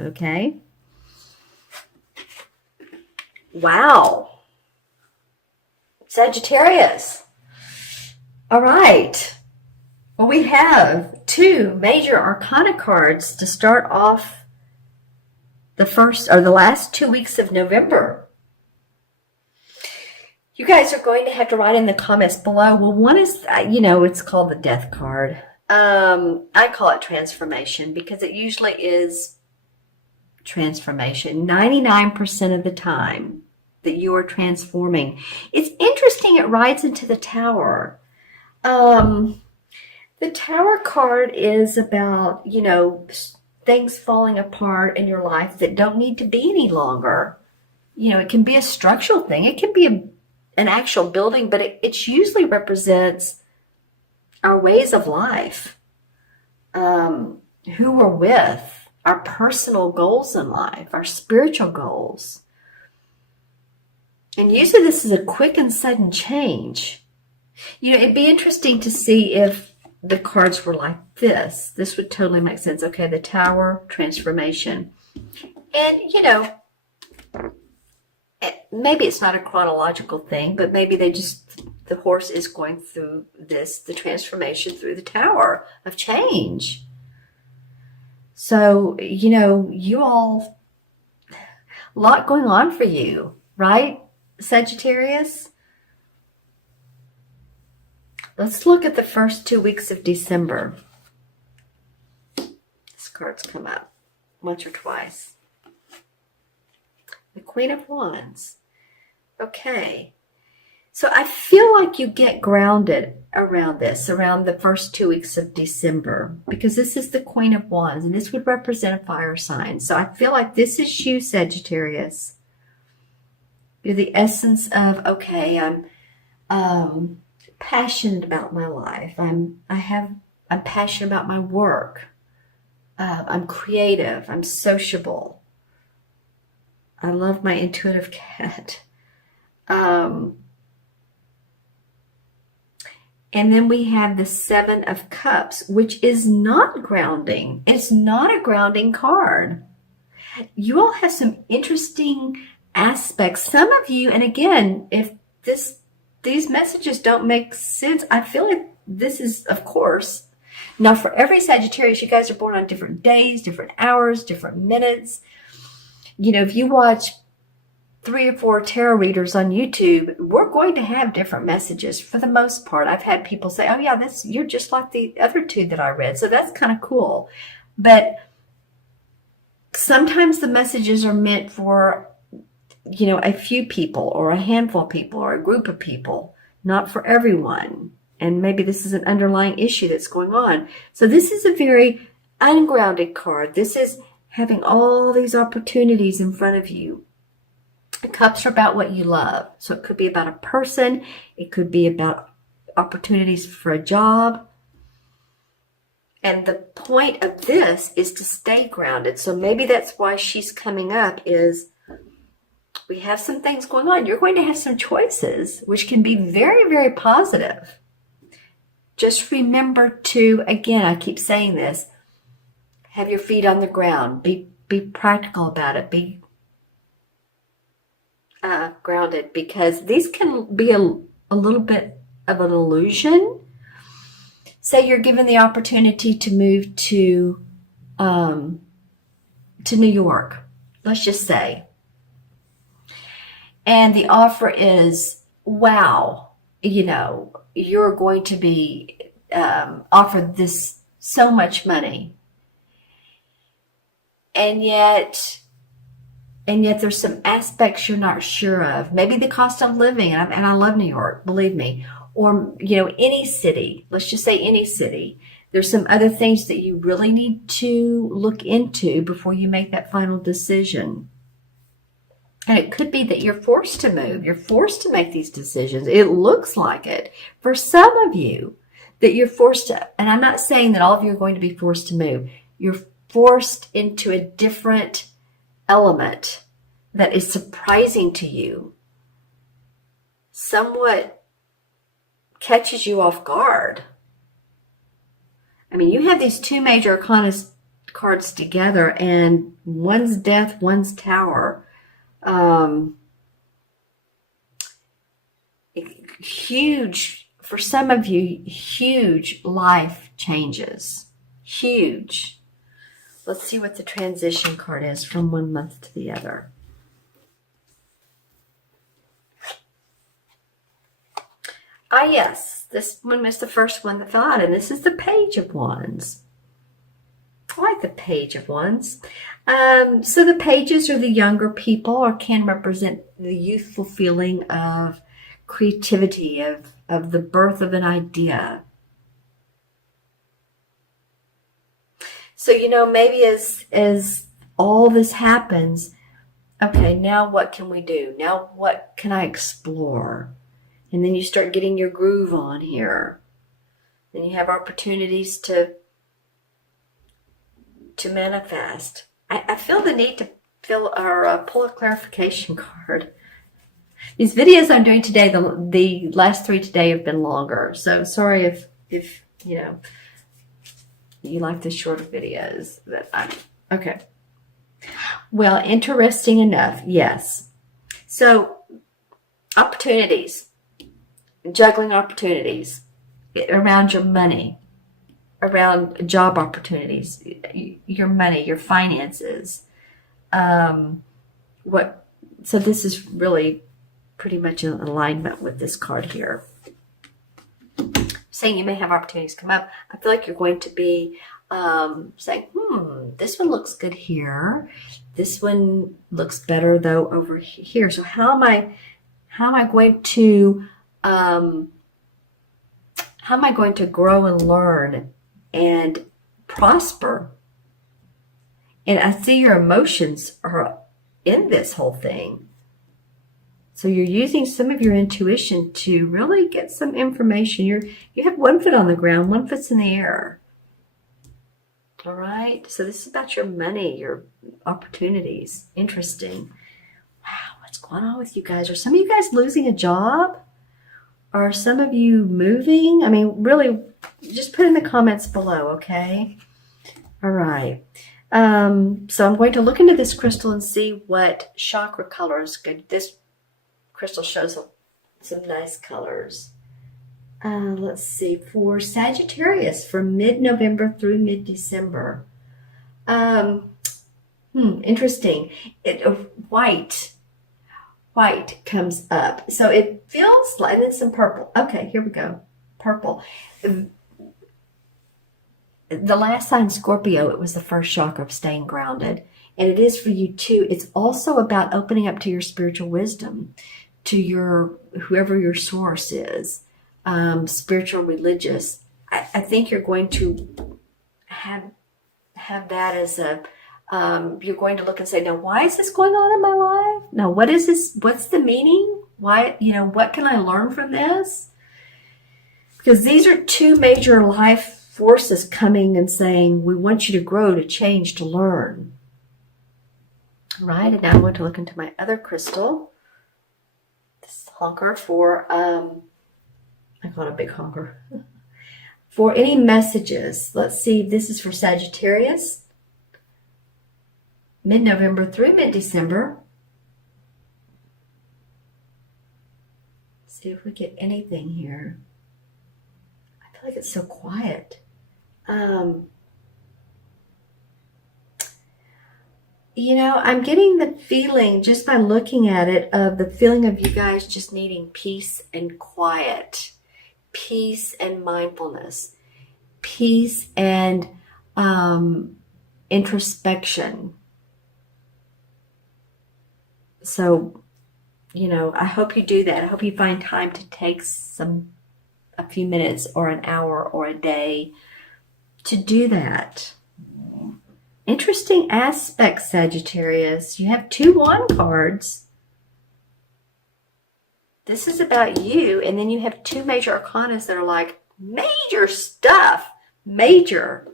Okay. Wow. Sagittarius. All right. Well, we have two major arcana cards to start off the first or the last 2 weeks of November. You guys are going to have to write in the comments below. Well, one is, it's called the death card. I call it transformation because it usually is transformation 99% of the time that you are transforming. It's interesting, it rides into the Tower. The Tower card is about, things falling apart in your life that don't need to be any longer. It can be a structural thing. It can be an actual building, but it usually represents our ways of life, who we're with, our personal goals in life, our spiritual goals. And usually this is a quick and sudden change. It'd be interesting to see if the cards were like this. This would totally make sense. Okay, the Tower, transformation. And, maybe it's not a chronological thing, but maybe the horse is going through the transformation through the Tower of change. So, you all, a lot going on for you, right, Sagittarius? Let's look at the first 2 weeks of December. This card's come up once or twice. The Queen of Wands. Okay. So I feel like you get grounded around the first 2 weeks of December, because this is the Queen of Wands, and this would represent a fire sign. So I feel like this is you, Sagittarius. You're the essence of, okay, I'm passionate about my life. I'm passionate about my work. I'm creative. I'm sociable. I love my intuitive cat. And then we have the Seven of Cups, which is not grounding. It's not a grounding card. You all have some interesting aspects. Some of you, and again, if these messages don't make sense, I feel like this is, of course, now for every Sagittarius, you guys are born on different days, different hours, different minutes. If you watch 3 or 4 tarot readers on YouTube, we're going to have different messages for the most part. I've had people say, oh yeah, you're just like the other 2 that I read. So that's kind of cool. But sometimes the messages are meant for, a few people or a handful of people or a group of people, not for everyone. And maybe this is an underlying issue that's going on. So this is a very ungrounded card. This is having all these opportunities in front of you. The cups are about what you love. So it could be about a person. It could be about opportunities for a job. And the point of this is to stay grounded. So maybe that's why she's coming up, is we have some things going on. You're going to have some choices, which can be very, very positive. Just remember to, again, I keep saying this, have your feet on the ground. Be practical about it. Be grounded, because these can be a little bit of an illusion. Say you're given the opportunity to move to New York, let's just say, and the offer is, wow, you're going to be offered this so much money, and yet there's some aspects you're not sure of. Maybe the cost of living, and I love New York, believe me, or, any city. Let's just say any city. There's some other things that you really need to look into before you make that final decision. And it could be that you're forced to move. You're forced to make these decisions. It looks like it. For some of you, that you're forced to, and I'm not saying that all of you are going to be forced to move. You're forced into a different element that is surprising to you, somewhat catches you off guard. I mean, you have these 2 major arcana cards together, and one's death, one's tower. Huge, for some of you, huge life changes. Huge. Let's see what the transition card is from one month to the other. Ah, yes, this one was the first one that fell out, and this is the Page of Wands. I like the Page of Wands. So the pages are the younger people, or can represent the youthful feeling of creativity, of the birth of an idea. So, maybe as all this happens, okay, now what can we do? Now what can I explore? And then you start getting your groove on here. Then you have opportunities to manifest. I feel the need to pull a clarification card. These videos I'm doing today, the last 3 today have been longer. So sorry if you like the shorter videos. Okay. Well, interesting enough, yes. So opportunities. Juggling opportunities around your money, around job opportunities, your money, your finances. So this is really pretty much in alignment with this card here. Saying you may have opportunities come up. I feel like you're going to be saying, this one looks good here. This one looks better though over here. So how am I going to how am I going to grow and learn and prosper? And I see your emotions are in this whole thing. So you're using some of your intuition to really get some information. You have one foot on the ground, one foot's in the air. All right. So this is about your money, your opportunities. Interesting. Wow, what's going on with you guys? Are some of you guys losing a job? Are some of you moving? I mean, really, just put in the comments below, okay? All right. So I'm going to look into this crystal and see what chakra colors good. This crystal shows some nice colors. Let's see. For Sagittarius, from mid-November through mid-December. Interesting. White comes up. So it feels like, and then some purple. Okay, here we go. Purple. The last sign, Scorpio, it was the first chakra of staying grounded. And it is for you too. It's also about opening up to your spiritual wisdom, to your, whoever your source is, spiritual, religious. I think you're going to have that as a, you're going to look and say, now, why is this going on in my life? Now, what is this? What's the meaning? Why, what can I learn from this? Because these are two major life forces coming and saying, we want you to grow, to change, to learn. Right, and now I'm going to look into my other crystal. This honker for, I call it a big honker. For any messages, let's see, this is for Sagittarius. Mid-November through mid-December. See if we get anything here. I feel like it's so quiet. I'm getting the feeling, just by looking at it, of the feeling of you guys just needing peace and quiet, peace and mindfulness, peace and introspection. So, I hope you do that. I hope you find time to take a few minutes or an hour or a day to do that. Interesting aspect, Sagittarius. You have 2 wand cards. This is about you. And then you have 2 major arcanas that are like major stuff. Major.